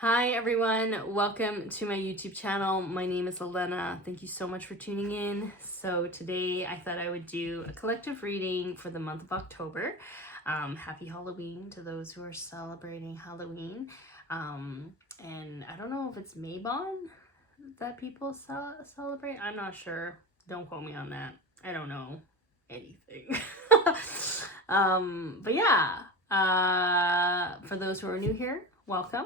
Hi everyone, welcome to my YouTube channel. My name is Ellena. Thank you so much for tuning in. So today I thought I would do a collective reading for the month of October. Happy Halloween to those who are celebrating Halloween. And I don't know if it's Mabon that people celebrate. I'm not sure. Don't quote me on that. I don't know anything. But yeah, for those who are new here, welcome.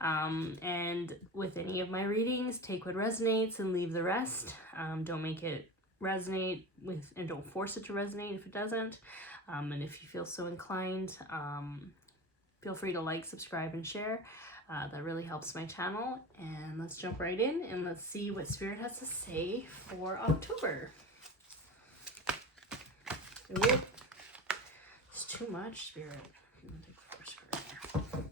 And with any of my readings, take what resonates and leave the rest. Don't make it resonate with, and don't force it to resonate if it doesn't. And if you feel so inclined, feel free to like, subscribe, and share. That really helps my channel. And let's jump right in and let's see what Spirit has to say for October. Ooh, it's too much, Spirit. I'm gonna take the first card here.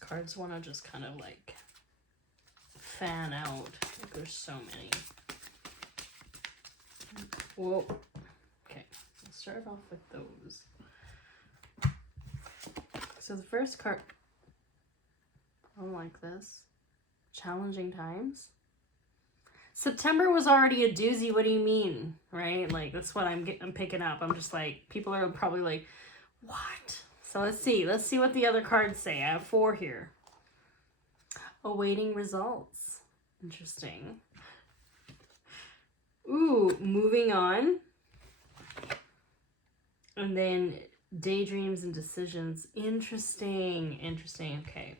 Cards want to just kind of like fan out. Like there's so many. Whoa. Okay, let's start off with those. So the first card, I don't like this. Challenging times. September was already a doozy. What do you mean? Right? Like that's what I'm picking up. I'm just like, people are probably like, what? So let's see what the other cards say. I have 4 here. Awaiting results. Interesting. Ooh, moving on. And then daydreams and decisions. Interesting. Okay.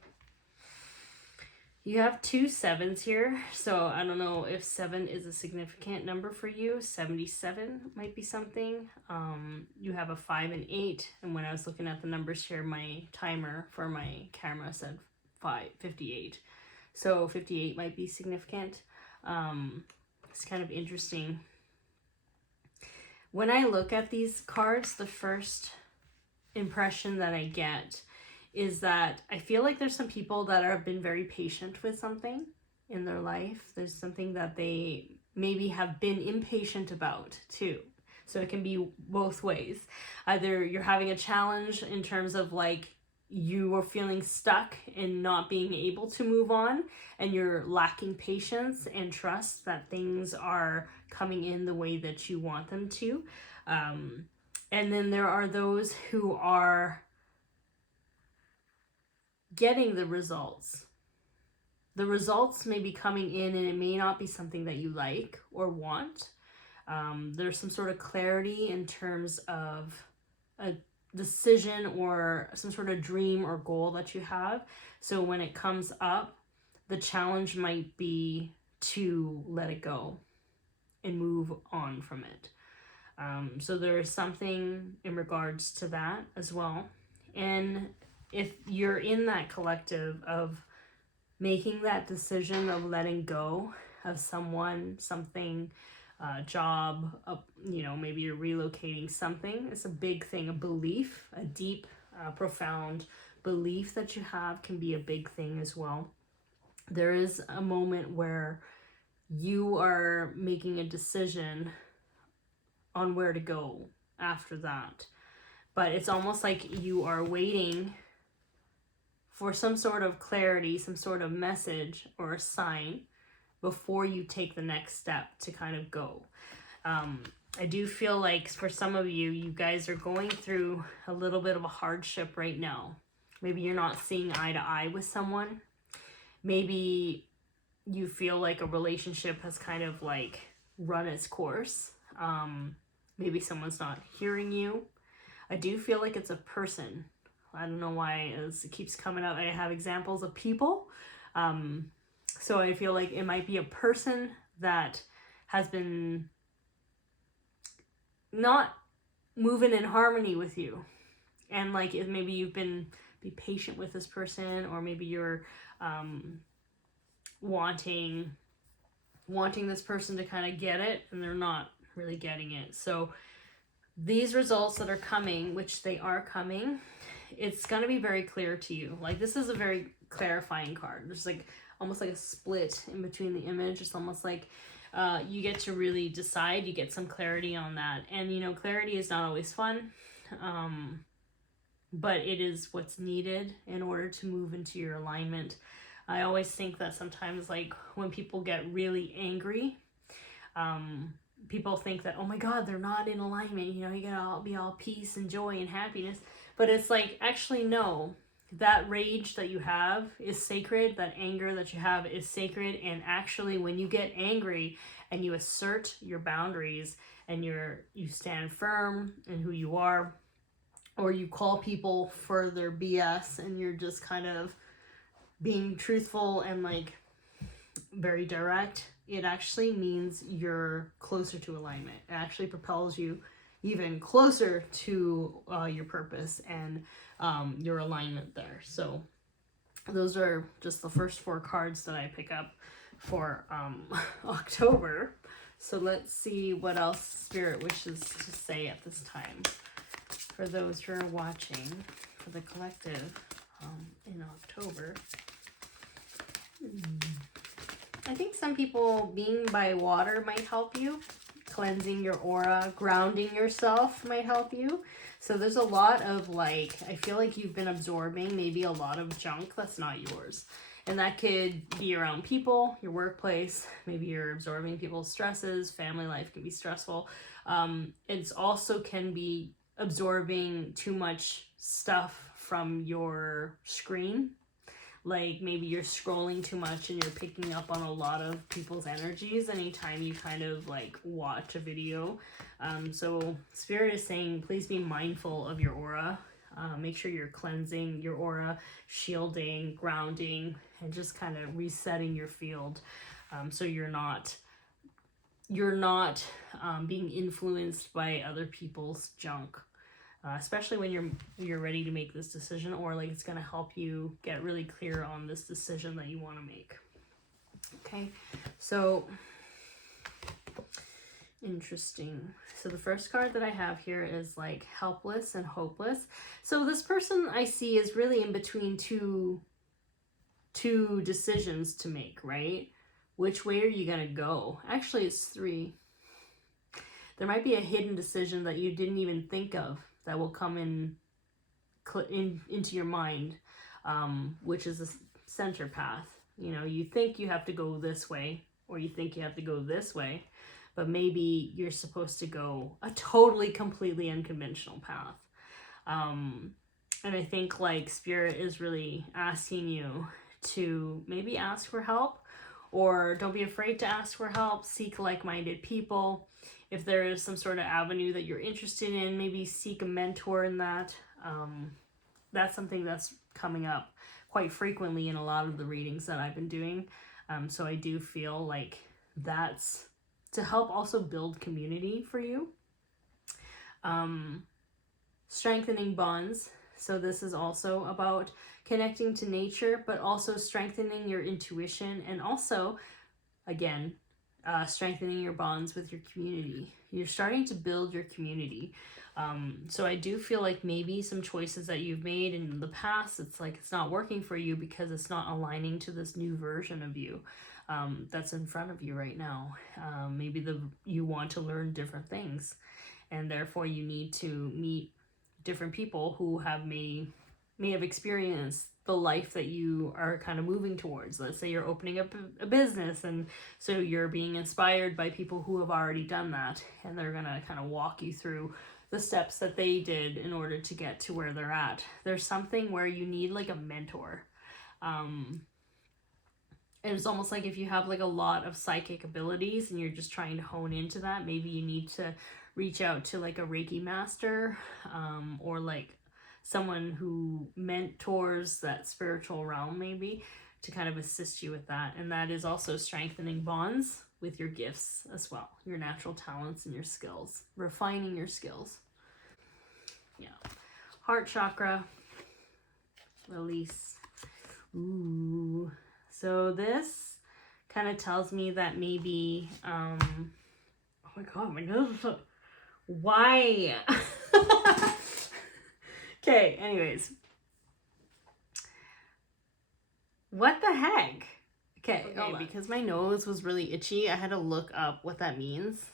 You have 2 7s here, so I don't know if 7 is a significant number for you. 77 might be something. You have a 5 and 8, and when I was looking at the numbers here, my timer for my camera said 58. So 58 might be significant. It's kind of interesting. When I look at these cards, the first impression that I get is that I feel like there's some people that have been very patient with something in their life. There's something that they maybe have been impatient about too. So it can be both ways. Either you're having a challenge in terms of like you are feeling stuck and not being able to move on, and you're lacking patience and trust that things are coming in the way that you want them to. And then there are those who are getting the results. The results may be coming in and it may not be something that you like or want. There's some sort of clarity in terms of a decision or some sort of dream or goal that you have. So when it comes up, the challenge might be to let it go and move on from it. So there is something in regards to that as well. And if you're in that collective of making that decision of letting go of someone, something, job, maybe you're relocating something, it's a big thing. A belief, a deep, profound belief that you have can be a big thing as well. There is a moment where you are making a decision on where to go after that. But it's almost like you are waiting for some sort of clarity, some sort of message or a sign before you take the next step to kind of go. I do feel like for some of you, you guys are going through a little bit of a hardship right now. Maybe you're not seeing eye to eye with someone. Maybe you feel like a relationship has kind of like run its course. Maybe someone's not hearing you. I do feel like it's a person. I don't know why it keeps coming up. I have examples of people. So I feel like it might be a person that has been not moving in harmony with you. And like maybe you've been be patient with this person, or maybe you're wanting this person to kind of get it and they're not really getting it. So these results that are coming, which they are coming, it's going to be very clear to you. Like this is a very clarifying card. There's like almost like a split in between the image. It's almost like you get to really decide, you get some clarity on that. And, you know, clarity is not always fun, but it is what's needed in order to move into your alignment. I always think that sometimes, like, when people get really angry, people think that, oh my God, they're not in alignment. You know, you gotta be all peace and joy and happiness. But it's like, actually, no. That rage that you have is sacred. That anger that you have is sacred. And actually, when you get angry and you assert your boundaries and you stand firm in who you are, or you call people for their BS and you're just kind of being truthful and like very direct, it actually means you're closer to alignment. It actually propels you even closer to your purpose and your alignment there. So those are just the first 4 cards that I pick up for October. So let's see what else Spirit wishes to say at this time for those who are watching for the collective in October. I think some people being by water might help you. Cleansing your aura, grounding yourself might help you. So there's a lot of, like, I feel like you've been absorbing maybe a lot of junk that's not yours. And that could be around people, your workplace. Maybe you're absorbing people's stresses. Family life can be stressful. It's also can be absorbing too much stuff from your screen. Like maybe you're scrolling too much and you're picking up on a lot of people's energies anytime you kind of like watch a video. So Spirit is saying, please be mindful of your aura. Make sure you're cleansing your aura, shielding, grounding, and just kind of resetting your field. So you're not being influenced by other people's junk. Especially when you're ready to make this decision, or like it's going to help you get really clear on this decision that you want to make. Okay, so interesting. So the first card that I have here is like helpless and hopeless. So this person I see is really in between two decisions to make, right? Which way are you going to go? Actually, it's 3. There might be a hidden decision that you didn't even think of that will come into your mind, which is a center path. You know, you think you have to go this way, or you think you have to go this way, but maybe you're supposed to go a totally, completely unconventional path. And I think like Spirit is really asking you to maybe ask for help, or don't be afraid to ask for help. Seek like-minded people. If there is some sort of avenue that you're interested in, maybe seek a mentor in that. That's something that's coming up quite frequently in a lot of the readings that I've been doing. So I do feel like that's to help also build community for you. Strengthening bonds. So this is also about connecting to nature, but also strengthening your intuition, and also, again, strengthening your bonds with your community. You're starting to build your community. So I do feel like maybe some choices that you've made in the past, it's like it's not working for you because it's not aligning to this new version of you that's in front of you right now. Maybe you want to learn different things, and therefore you need to meet different people who may have experienced the life that you are kind of moving towards. Let's say you're opening up a business, and so you're being inspired by people who have already done that, and they're gonna kind of walk you through the steps that they did in order to get to where they're at. There's something where you need like a mentor. And it's almost like if you have like a lot of psychic abilities and you're just trying to hone into that, maybe you need to reach out to like a Reiki master, or like someone who mentors that spiritual realm, maybe, to kind of assist you with that. And that is also strengthening bonds with your gifts as well, your natural talents and your skills, refining your skills. Yeah. Heart chakra, release. Ooh. So this kind of tells me that maybe, oh my God, my nose is why? Okay, anyways. What the heck? Okay, because my nose was really itchy, I had to look up what that means.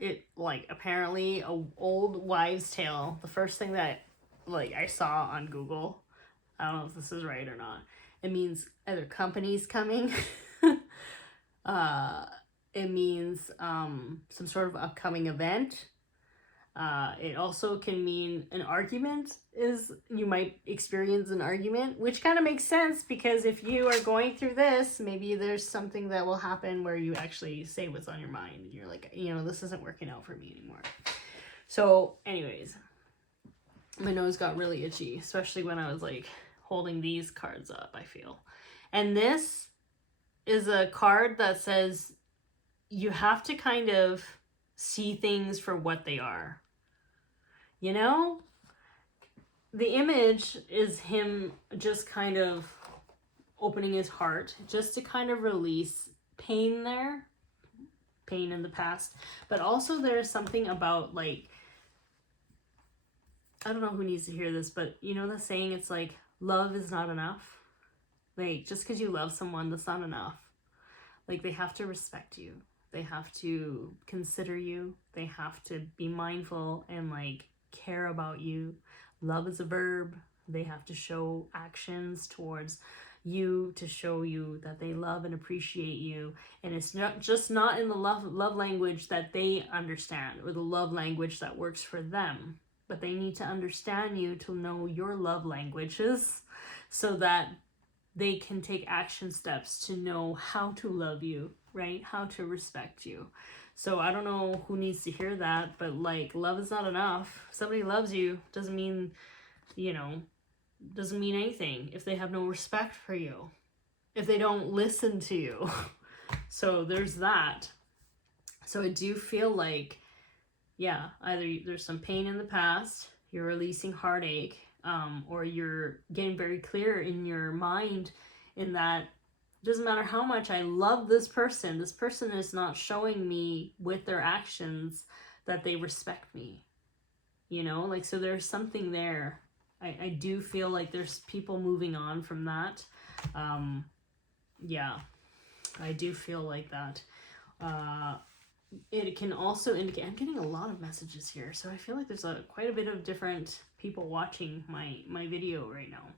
It, like, apparently a old wives' tale, the first thing that, like, I saw on Google, I don't know if this is right or not, it means either company's coming, it means some sort of upcoming event. It also can mean an argument, you might experience an argument, which kind of makes sense because if you are going through this, maybe there's something that will happen where you actually say what's on your mind and you're like, you know, this isn't working out for me anymore. So anyways, my nose got really itchy, especially when I was like holding these cards up, I feel. And this is a card that says you have to kind of see things for what they are. You know? The image is him just kind of opening his heart just to kind of release pain there. Pain in the past. But also there's something about, like, I don't know who needs to hear this, but you know the saying, it's like, love is not enough. Like, just because you love someone, that's not enough. Like, they have to respect you. They have to consider you. They have to be mindful and, like, care about you. Love is a verb. They have to show actions towards you to show you that they love and appreciate you. And it's not in the love language that they understand or the love language that works for them, but they need to understand you to know your love languages so that they can take action steps to know how to love you, right? How to respect you. So I don't know who needs to hear that, but, like, love is not enough. If somebody loves you, doesn't mean, you know, doesn't mean anything if they have no respect for you, if they don't listen to you. So there's that. So I do feel like, yeah, either there's some pain in the past, you're releasing heartache, or you're getting very clear in your mind in that it doesn't matter how much I love this person is not showing me with their actions that they respect me. You know, like, so there's something there. I do feel like there's people moving on from that. Yeah, I do feel like that. It can also indicate, I'm getting a lot of messages here, so I feel like there's quite a bit of different people watching my video right now.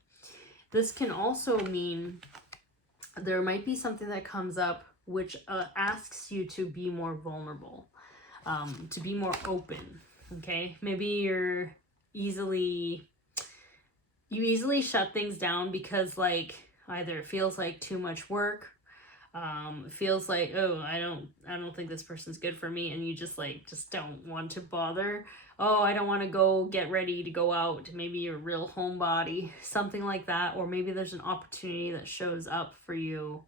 This can also mean there might be something that comes up which asks you to be more vulnerable, to be more open, okay? Maybe you easily shut things down because, like, either it feels like too much work, it feels like, oh, I don't think this person's good for me, and you just don't want to bother. Oh, I don't want to go get ready to go out. Maybe you're a real homebody, something like that. Or maybe there's an opportunity that shows up for you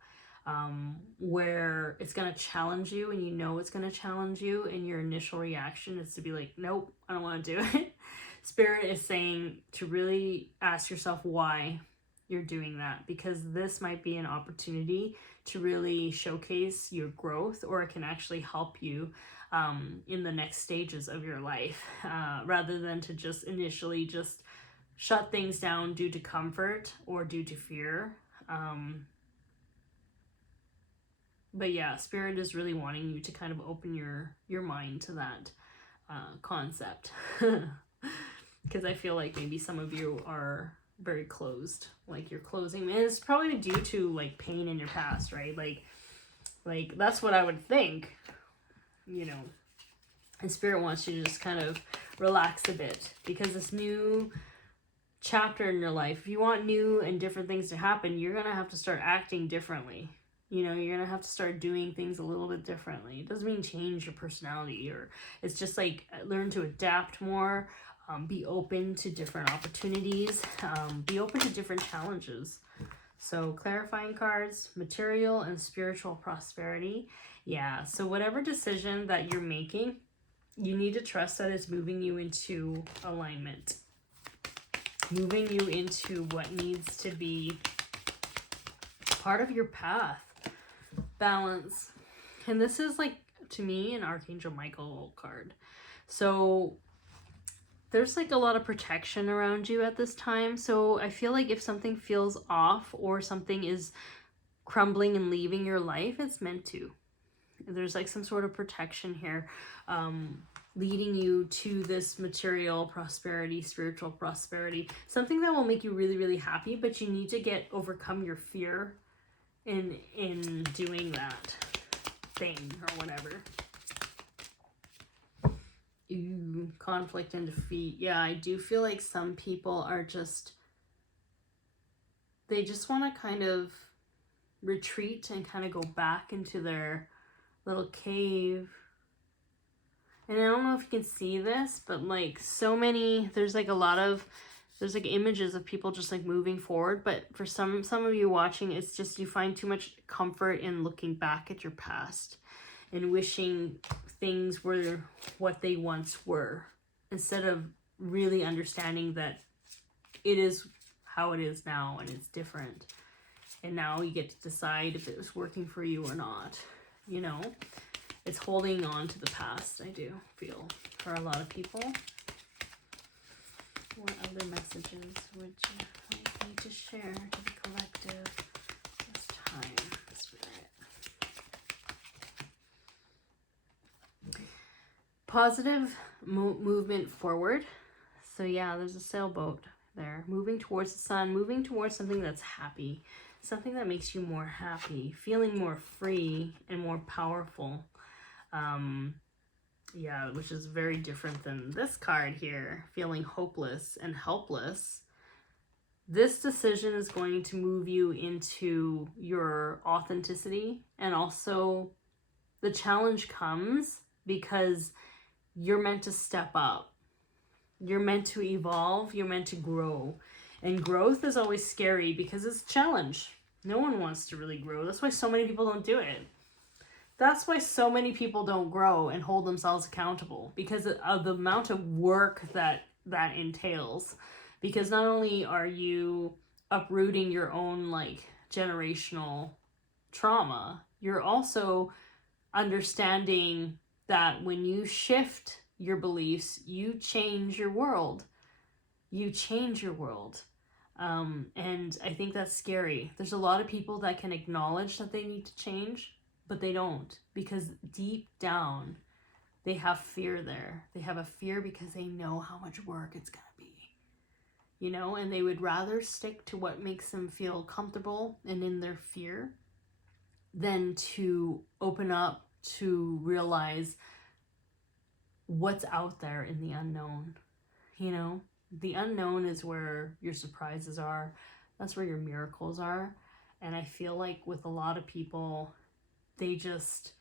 where it's going to challenge you, and you know it's going to challenge you, and your initial reaction is to be like, nope, I don't want to do it. Spirit is saying to really ask yourself why you're doing that, because this might be an opportunity to really showcase your growth, or it can actually help you in the next stages of your life, rather than to just initially just shut things down due to comfort or due to fear. But yeah, Spirit is really wanting you to kind of open your mind to that concept. Because I feel like maybe some of you are very closed, like you're closing, and it's probably due to, like, pain in your past, right? Like that's what I would think, you know. And Spirit wants you to just kind of relax a bit, because this new chapter in your life, if you want new and different things to happen, you're gonna have to start acting differently. You know, you're gonna have to start doing things a little bit differently. It doesn't mean change your personality, or it's just like learn to adapt more. Be open to different opportunities, be open to different challenges. So clarifying cards, material and spiritual prosperity. Yeah, so whatever decision that you're making, you need to trust that it's moving you into alignment, moving you into what needs to be part of your path. Balance. And this is, like, to me, an Archangel Michael card. So there's, like, a lot of protection around you at this time. So I feel like if something feels off or something is crumbling and leaving your life, it's meant to. There's like some sort of protection here, leading you to this material prosperity, spiritual prosperity, something that will make you really, really happy, but you need to overcome your fear in doing that thing or whatever. Ooh, conflict and defeat. Yeah, I do feel like some people are just, they just want to kind of retreat and kind of go back into their little cave. And I don't know if you can see this, but like so many, there's like images of people just like moving forward, but for some of you watching, it's just you find too much comfort in looking back at your past and wishing things were what they once were, instead of really understanding that it is how it is now and it's different. And now you get to decide if it was working for you or not. You know, it's holding on to the past, I do feel, for a lot of people. What other messages would you like me to share to the collective this time, Spirit? Positive movement forward. So yeah, there's a sailboat there, moving towards the sun, moving towards something that's happy, something that makes you more happy, feeling more free and more powerful. Yeah, which is very different than this card here, feeling hopeless and helpless. This decision is going to move you into your authenticity, and also the challenge comes because you're meant to step up. You're meant to evolve. You're meant to grow. And growth is always scary because it's a challenge. No one wants to really grow. That's why so many people don't do it. That's why so many people don't grow and hold themselves accountable, because of the amount of work that entails. Because not only are you uprooting your own like generational trauma, you're also understanding that when you shift your beliefs, you change your world. You change your world. And I think that's scary. There's a lot of people that can acknowledge that they need to change, but they don't, because deep down they have fear there. They have a fear because they know how much work it's going to be, you know, and they would rather stick to what makes them feel comfortable and in their fear than to open up to realize what's out there in the unknown. You know, the unknown is where your surprises are. That's where your miracles are. And I feel like with a lot of people, they just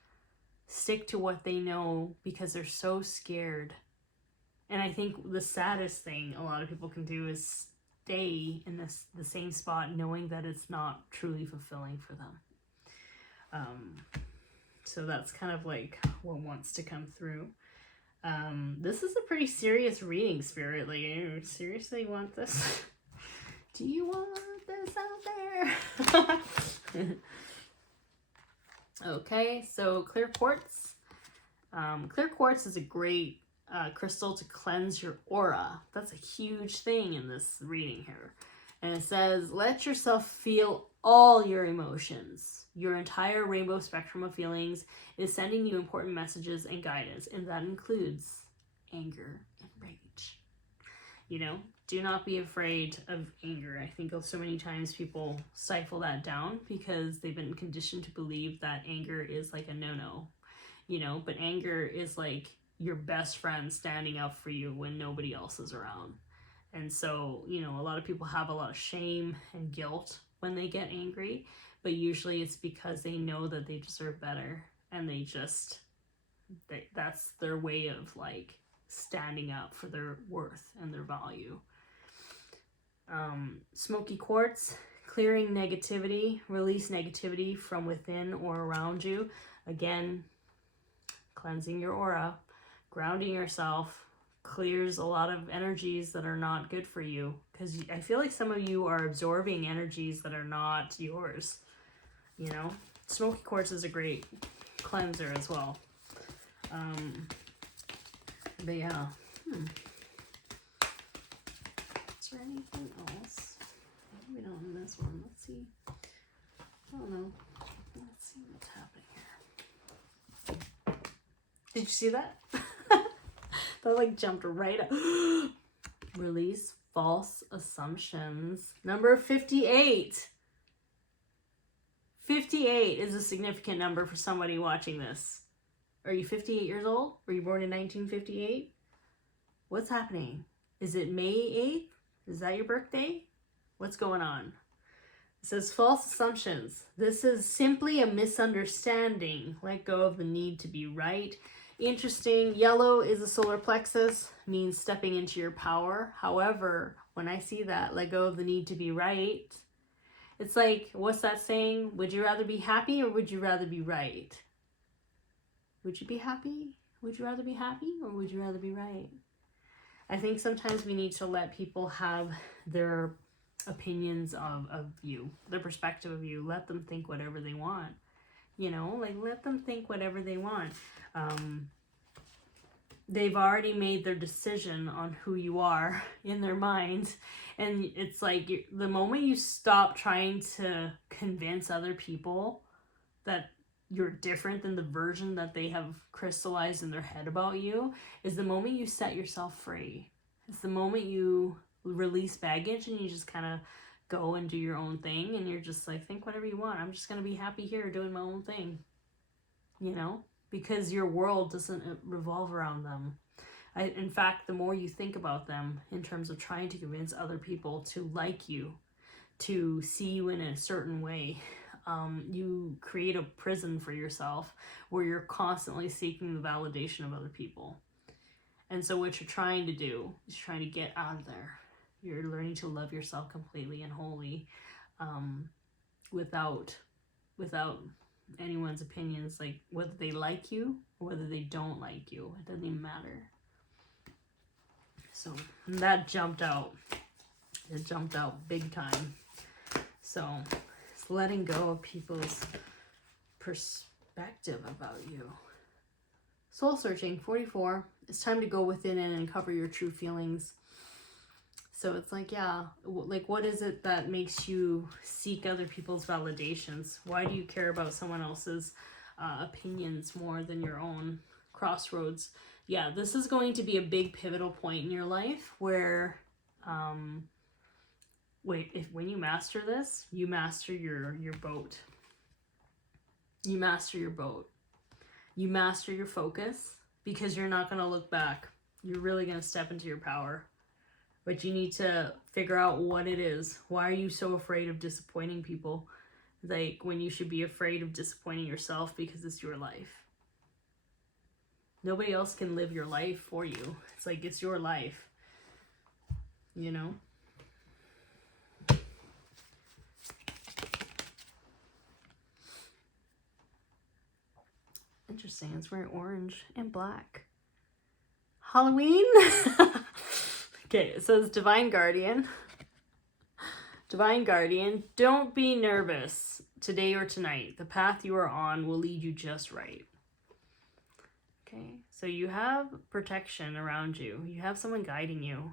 stick to what they know because they're so scared. And I think the saddest thing a lot of people can do is stay in the same spot knowing that it's not truly fulfilling for them. So that's kind of like what wants to come through. This is a pretty serious reading, Spirit. Like, you seriously want this? Do you want this out there? Okay, so clear quartz. Clear quartz is a great crystal to cleanse your aura. That's a huge thing in this reading here. And it says, let yourself feel all your emotions. Your entire rainbow spectrum of feelings is sending you important messages and guidance, and that includes anger and rage. You know, do not be afraid of anger. I think so many times people stifle that down because they've been conditioned to believe that anger is like a no-no, you know, but anger is like your best friend standing up for you when nobody else is around. And so, you know, a lot of people have a lot of shame and guilt when they get angry, but usually it's because they know that they deserve better, and that's their way of like standing up for their worth and their value. Smoky quartz, clearing negativity, release negativity from within or around you. Again, cleansing your aura, grounding yourself, clears a lot of energies that are not good for you, because I feel like some of you are absorbing energies that are not yours, you know. Smoky quartz is a great cleanser as well. But yeah, is there anything else? Maybe not in this one. Let's see. don't know. Let's see what's happening here. Did you see that? That like jumped right up. Release false assumptions. Number 58. 58 is a significant number for somebody watching this. Are you 58 years old? Were you born in 1958? What's happening? Is it May 8th? Is that your birthday? What's going on? It says false assumptions. This is simply a misunderstanding. Let go of the need to be right. Interesting. Yellow is a solar plexus, means stepping into your power. However, when I see that, let go of the need to be right, it's like, what's that saying? Would you rather be happy or would you rather be right? Would you be happy? Would you rather be happy or would you rather be right? I think sometimes we need to let people have their opinions of you, their perspective of you. Let them think whatever they want. You know, like let them think whatever they want. They've already made their decision on who you are in their mind. And it's like the moment you stop trying to convince other people that you're different than the version that they have crystallized in their head about you, is the moment you set yourself free. It's the moment you release baggage and you just kind of go and do your own thing, and you're just like, think whatever you want. I'm just going to be happy here doing my own thing, you know, because your world doesn't revolve around them. In fact, the more you think about them in terms of trying to convince other people to like you, to see you in a certain way, you create a prison for yourself where you're constantly seeking the validation of other people. And so what you're trying to do is trying to get out of there. You're learning to love yourself completely and wholly, without anyone's opinions, like whether they like you or whether they don't like you. It doesn't even matter. So that jumped out. It jumped out big time. So it's letting go of people's perspective about you. Soul searching, 44. It's time to go within and uncover your true feelings. So it's like, yeah, like what is it that makes you seek other people's validations? Why do you care about someone else's opinions more than your own? Crossroads. Yeah, this is going to be a big pivotal point in your life where, when you master this, you master your boat. You master your boat. You master your focus, because you're not going to look back. You're really going to step into your power. But you need to figure out what it is. Why are you so afraid of disappointing people? Like, when you should be afraid of disappointing yourself, because it's your life. Nobody else can live your life for you. It's like, it's your life. You know? Interesting. It's wearing orange and black. Halloween? Okay, it says Divine Guardian. Divine Guardian, don't be nervous today or tonight. The path you are on will lead you just right. Okay, so you have protection around you. You have someone guiding you.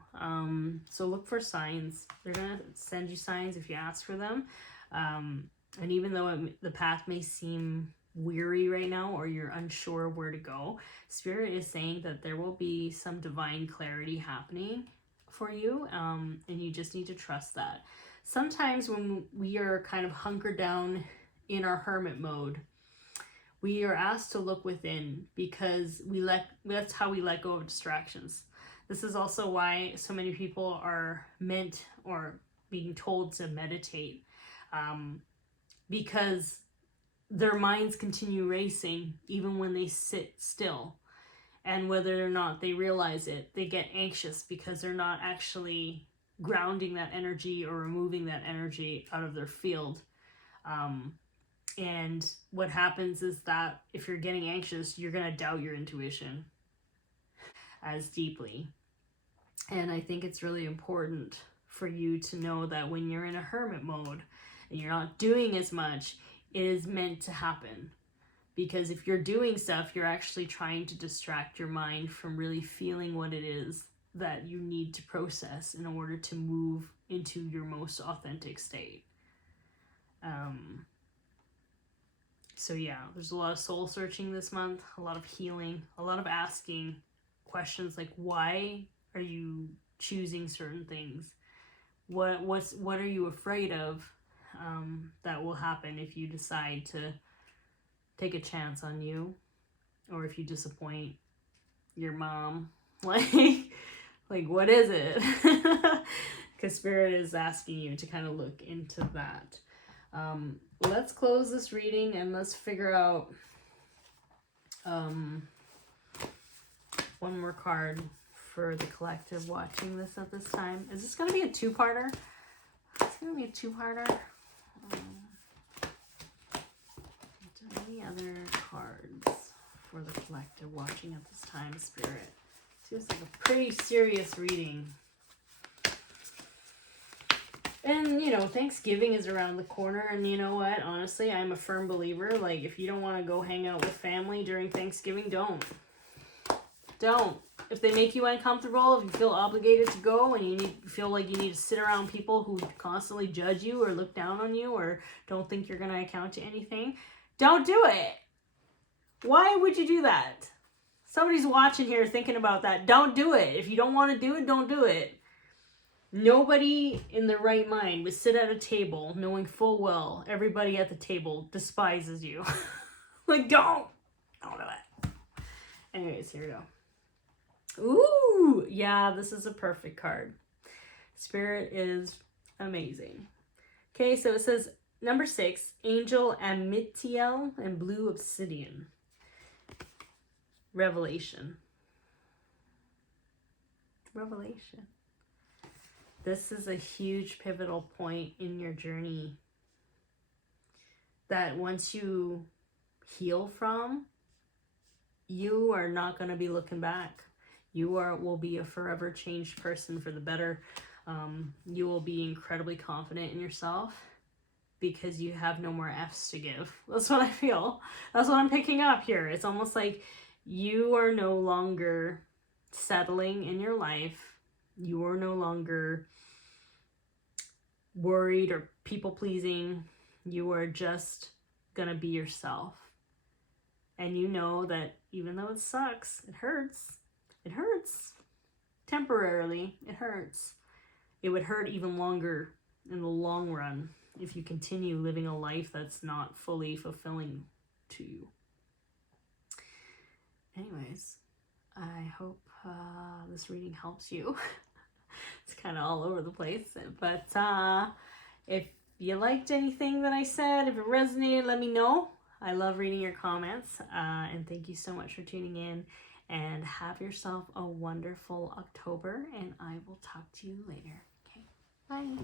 So look for signs. They're going to send you signs if you ask for them. And even though the path may seem weary right now, or you're unsure where to go, Spirit is saying that there will be some divine clarity happening for you, and you just need to trust that. Sometimes when we are kind of hunkered down in our hermit mode, we are asked to look within, because that's how we let go of distractions. This is also why so many people are meant or being told to meditate, because their minds continue racing even when they sit still. And whether or not they realize it, they get anxious because they're not actually grounding that energy or removing that energy out of their field. And what happens is that if you're getting anxious, you're going to doubt your intuition as deeply. And I think it's really important for you to know that when you're in a hermit mode and you're not doing as much, it is meant to happen. Because if you're doing stuff, you're actually trying to distract your mind from really feeling what it is that you need to process in order to move into your most authentic state. So yeah, there's a lot of soul searching this month, a lot of healing, a lot of asking questions like, why are you choosing certain things? What are you afraid of that will happen if you decide to take a chance on you, or if you disappoint your mom? Like what is it? Because Spirit is asking you to kind of look into that. Let's close this reading and let's figure out one more card for the collective watching this at this time. Is this going to be a two-parter? It's going to be a two-parter. Any other cards for the collective watching at this time, Spirit? Seems like a pretty serious reading. And, you know, Thanksgiving is around the corner, and you know what? Honestly, I'm a firm believer. Like, if you don't want to go hang out with family during Thanksgiving, don't. Don't. If they make you uncomfortable, if you feel obligated to go, and you feel like you need to sit around people who constantly judge you or look down on you or don't think you're going to account to anything, don't do it. Why would you do that? Somebody's watching here thinking about that. Don't do it. If you don't want to do it, don't do it. Nobody in their right mind would sit at a table knowing full well everybody at the table despises you. Like, don't do it. Anyways, here we go. Ooh, yeah, this is a perfect card. Spirit is amazing. Okay, so it says number 6, Angel Amitiel and Blue Obsidian. Revelation. Revelation. This is a huge pivotal point in your journey that once you heal from, you are not going to be looking back. You will be a forever changed person for the better. You will be incredibly confident in yourself because you have no more F's to give. That's what I feel. That's what I'm picking up here. It's almost like you are no longer settling in your life. You are no longer worried or people pleasing. You are just gonna be yourself. And you know that even though it sucks, it hurts. It hurts. Temporarily, it hurts. It would hurt even longer in the long run if you continue living a life that's not fully fulfilling to you. Anyways, I hope this reading helps you. It's kind of all over the place, but if you liked anything that I said, if it resonated, let me know. I love reading your comments, and thank you so much for tuning in, and have yourself a wonderful October, and I will talk to you later. Okay, bye.